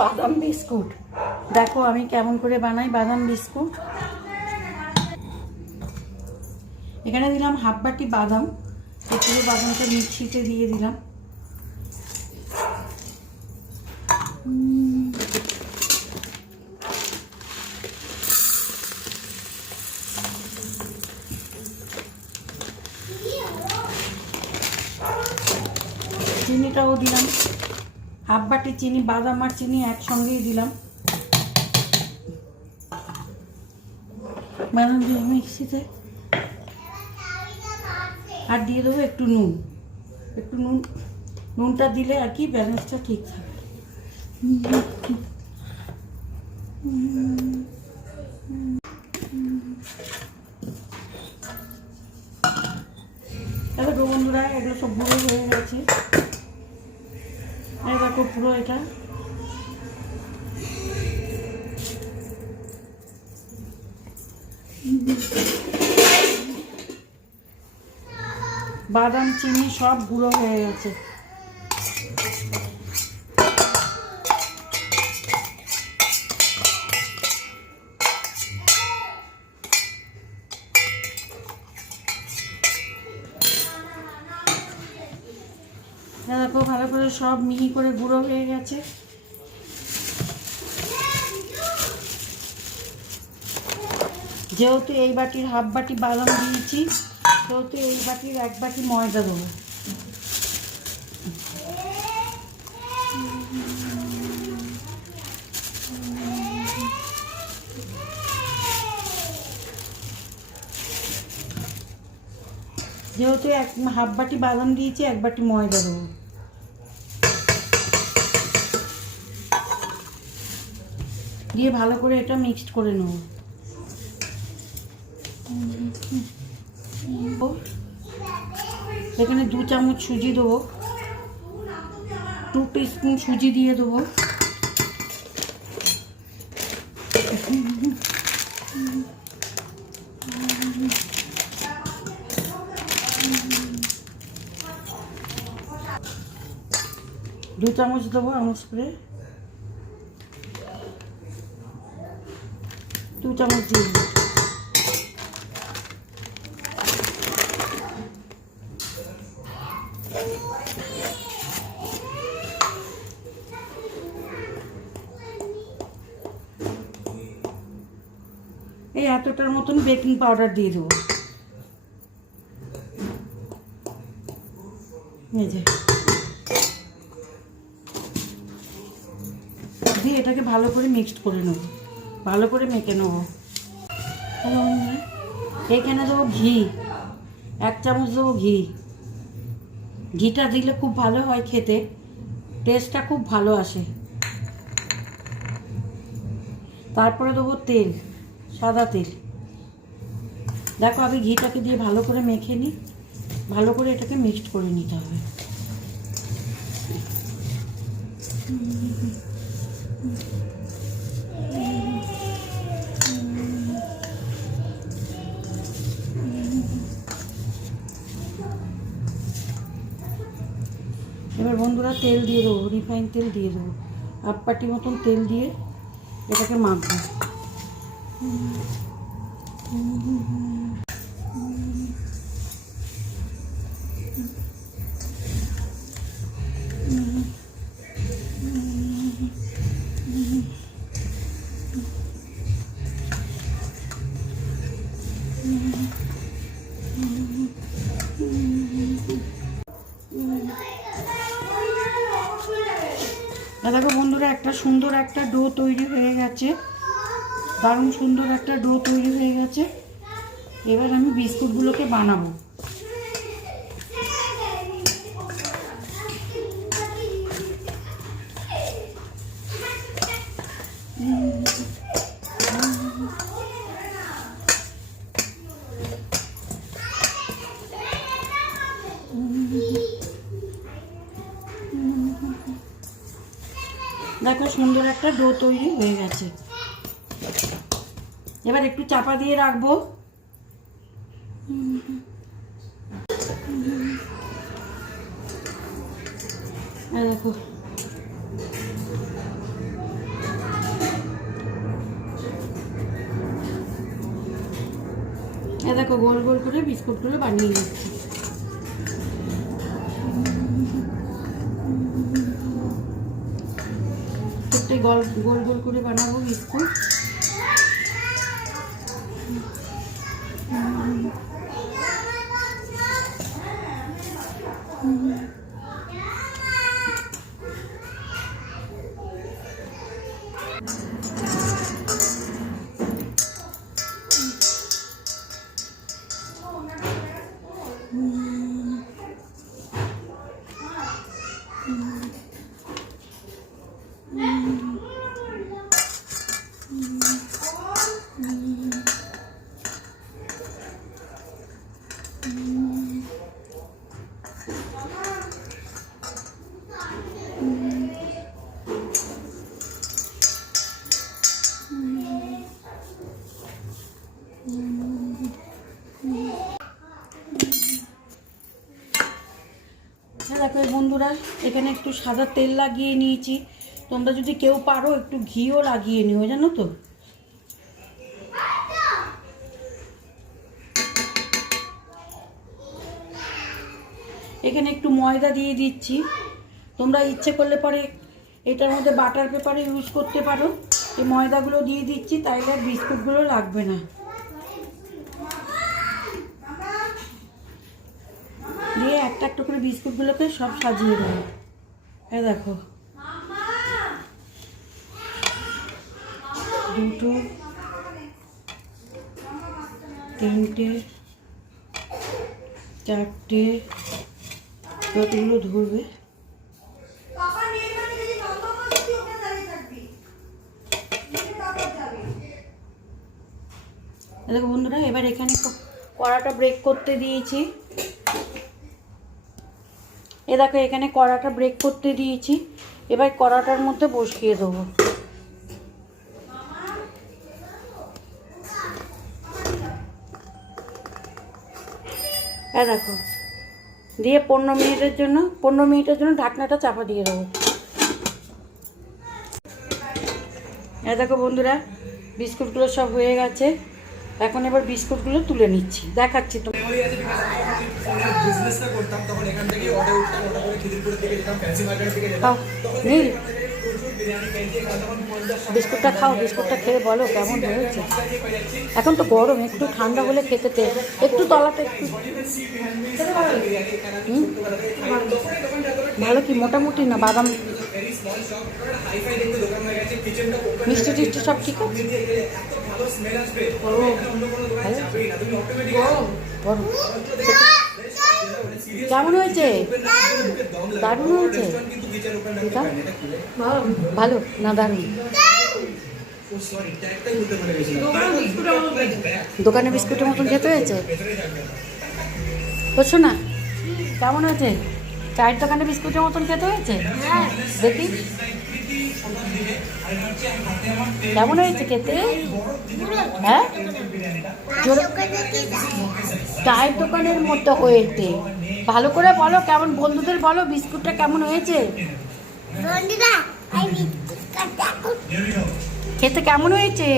বাদাম বিস্কুট। দেখো আমি কেমন করে বানাই বাদাম বিস্কুট। এখানে দিলাম হাফ বাটি বাদাম, পুরো বাদামটা মিক্সিতে দিয়ে দিলাম। চিনিটাও দিলাম, হাফ বাটি চিনি, বাদাম আর চিনি একসঙ্গেই দিলাম। বাদাম দিয়ে মিক্সিতে আর দিয়ে দেবো একটু নুন। একটু নুনটা দিলে আর কি ব্যালেন্সটা ঠিক থাকে। এবার বন্ধুরা এগুলো সব গুঁড়ো হয়ে গেছে। দেখো পুরো এটা বাদাম চিনি সব গুঁড়ো হয়ে গেছে। দেখো ভালো করে সব মিহি করে গুঁড়ো হয়ে গেছে। যেহেতু এই বাটির হাফ বাটি বাদাম দিয়েছি, সেহেতু এই বাটির এক বাটি ময়দা দেবো। যেহেতু হাফ বাটি বাদাম দিয়েছি, এক বাটি ময়দা দেবো। দিয়ে ভালো করে এটা মিক্সড করে নেব। এখানে 2 চামচ সুজি দেবো, 2 টিস্পুন সুজি দিয়ে দেবো। দু চামচ দেবো আমুল স্প্রে, 2 চামচ দিয়ে দেবো। এই এতটার মতন বেকিং পাউডার দিয়ে দেবো। এই যে দিয়ে এটাকে ভালো করে মিক্সড করে নেব, ভালো করে মেখে নেব। এখানে দেবো ঘি, 1 চামচ দেবো ঘি। ঘিটা দিলে খুব ভালো হয় খেতে, টেস্টটা খুব ভালো আসে। তারপরে দেবো তেল, সাদা তেল। দেখো আমি ঘিটাকে দিয়ে ভালো করে মেখে নিই, ভালো করে এটাকে মিক্সড করে নিতে হবে। এবার বন্ধুরা তেল দিয়ে দেবো, রিফাইন তেল দিয়ে দেবো, হাফ বাটি মতন তেল দিয়ে এটাকে মাখবো। দেখো বন্ধুরা একটা সুন্দর একটা ডো তৈরি হয়ে গেছে, দারুণ সুন্দর একটা ডো তৈরি হয়ে গেছে। এবার আমি বিস্কুটগুলোকে বানাবো। দেখো সুন্দর একটা ডো তৈরি হয়ে গেছে। এবার একটু চাপা দিয়ে রাখবো। দেখো এ দেখো গোল গোল করে বিস্কুটগুলো বানিয়ে নিচ্ছি। প্রত্যেক গোল গোল গোল করে বানাবো বিস্কুট। দেখো বন্ধুরা, এখানে একটু সাদা তেল লাগিয়ে নিয়েছি। তোমরা যদি কেউ পারো একটু ঘিও লাগিয়ে নিও, জানো তো। এখানে একটু ময়দা দিয়ে দিচ্ছি। তোমরা ইচ্ছে করলে পরে এটার মধ্যে বাটার পেপারে ইউজ করতে পারো। এই ময়দাগুলো দিয়ে দিচ্ছি, তাইলে আর বিস্কুটগুলো লাগবে না। দিয়ে একটা একটা করে বিস্কুটগুলোকে সব সাজিয়ে দেবো। এই দেখো, 2, 3, 4 যতগুলো ধরবে। দেখো বন্ধুরা, এবার এখানে কড়াটা ব্রেক করতে দিয়েছি। এ দেখো, এখানে কড়াটা ব্রেক করতে দিয়েছি। এবার কড়াটার মধ্যে বসিয়ে দেবো। দেখো, দিয়ে 15 মিনিটের জন্য ঢাকনাটা চাপা দিয়ে দেবো। দেখো বন্ধুরা, বিস্কুটগুলো সব হয়ে গেছে। এখন এবার বিস্কুটগুলো তুলে নিচ্ছি, দেখাচ্ছি তো। বিস্কুটটা খাও, বিস্কুটটা খেয়ে বলো কেমন হয়েছে। এখন তো গরম, একটু ঠান্ডা হলে খেতে একটু তলাতে একটু ভালো। কি মোটামুটি না বাদাম মিষ্টি টিষ্টি সব ঠিক আছে? কেমন হয়েছে? দারুণ হয়েছে। ভালো না দারুণ? দোকানে বিস্কুটের মতন খেতে হয়েছে? বুঝছো না কেমন হয়েছে? চায়ের দোকানে বিস্কুটের মতন খেতে হয়েছে? দেখি কেমন হয়েছে খেতে? হ্যাঁ, চায়ের দোকানের মতো হয়েছে। ভালো করে বলো, কেমন বন্ধুদের বলো বিস্কুটটা কেমন হয়েছে। খেতে কেমন হয়েছে?